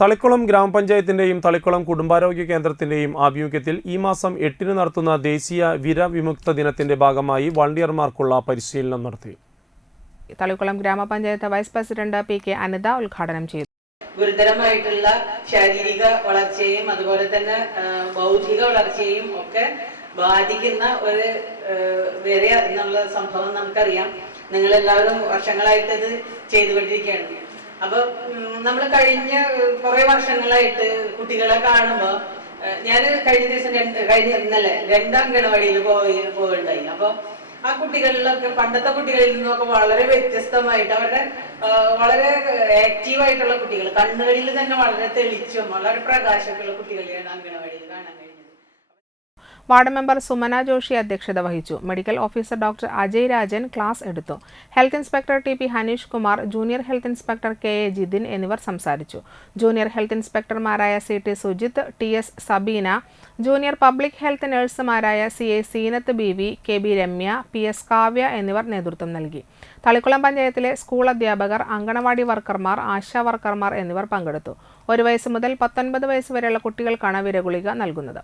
തളിക്കുളം ഗ്രാമപഞ്ചായത്തിന്റെയും തളിക്കുളം കുടുംബാരോഗ്യ കേന്ദ്രത്തിന്റെയും ആഭിമുഖ്യത്തിൽ ഈ മാസം എട്ടിന് നടത്തുന്ന ദേശീയ വിരവിമുക്ത ദിനത്തിന്റെ ഭാഗമായി വളണ്ടിയർമാർക്കുള്ള പരിശീലനം നടത്തി. തളിക്കുളം ഗ്രാമപഞ്ചായത്ത് vice president P K Anitha ഉദ്ഘാടനം ചെയ്തു. ഗുരുതരമായിട്ടുള്ള ശാരീരിക വളർച്ചയും അതുപോലെ തന്നെ ബൗദ്ധിക വളർച്ചയും ഒക്കെ ബാധിക്കുന്ന ഒരു വേറെ വിര എന്നുള്ള സംഭവം നമുക്കറിയാം. നിങ്ങൾ എല്ലാവരും വർഷങ്ങളായിട്ട് ഇത് ചെയ്തുകൊണ്ടിരിക്കുകയാണ്. അപ്പൊ നമ്മൾ കഴിഞ്ഞ കുറെ വർഷങ്ങളായിട്ട് കുട്ടികളെ കാണുമ്പോ ഞാൻ കഴിഞ്ഞ ദിവസം രണ്ട് കഴിഞ്ഞ ഇന്നലെ രണ്ട് അംഗനവാടിയിൽ പോയി പോകണ്ടായി. അപ്പൊ ആ കുട്ടികളിലൊക്കെ പണ്ടത്തെ കുട്ടികളിൽ നിന്നൊക്കെ വളരെ വ്യത്യസ്തമായിട്ട് അവരുടെ വളരെ ആക്റ്റീവ് ആയിട്ടുള്ള കുട്ടികൾ കണ്ണുകളിൽ തന്നെ വളരെ തെളിച്ചും വളരെ പ്രകാശമൊക്കെയുള്ള കുട്ടികളെയാണ് അംഗനവാടിയിൽ കാണാൻ കഴിഞ്ഞത്. വാർഡ് മെമ്പർ സുമന ജോഷി അധ്യക്ഷത വഹിച്ചു. Medical officer doctor Ajay Rajan class എടുത്തു. Health inspector T P Haneesh Kumar junior health inspector K A Jithin എന്നിവർ സംസാരിച്ചു. Junior health ഇൻസ്പെക്ടർമാരായ C T Sujith T S Sabeena junior public health നഴ്സുമാരായ C A Seenath B V K B Ramya P S Kavya എന്നിവർ നേതൃത്വം നൽകി. തളിക്കുളം പഞ്ചായത്തിലെ school അധ്യാപകർ അങ്കണവാടി വർക്കർമാർ ആശാ വർക്കർമാർ എന്നിവർ പങ്കെടുത്തു. ഒരു വയസ്സ് മുതൽ പത്തൊൻപത് വയസ്സ് വരെയുള്ള കുട്ടികൾക്കാണ് വിരഗുളിക നൽകുന്നത്.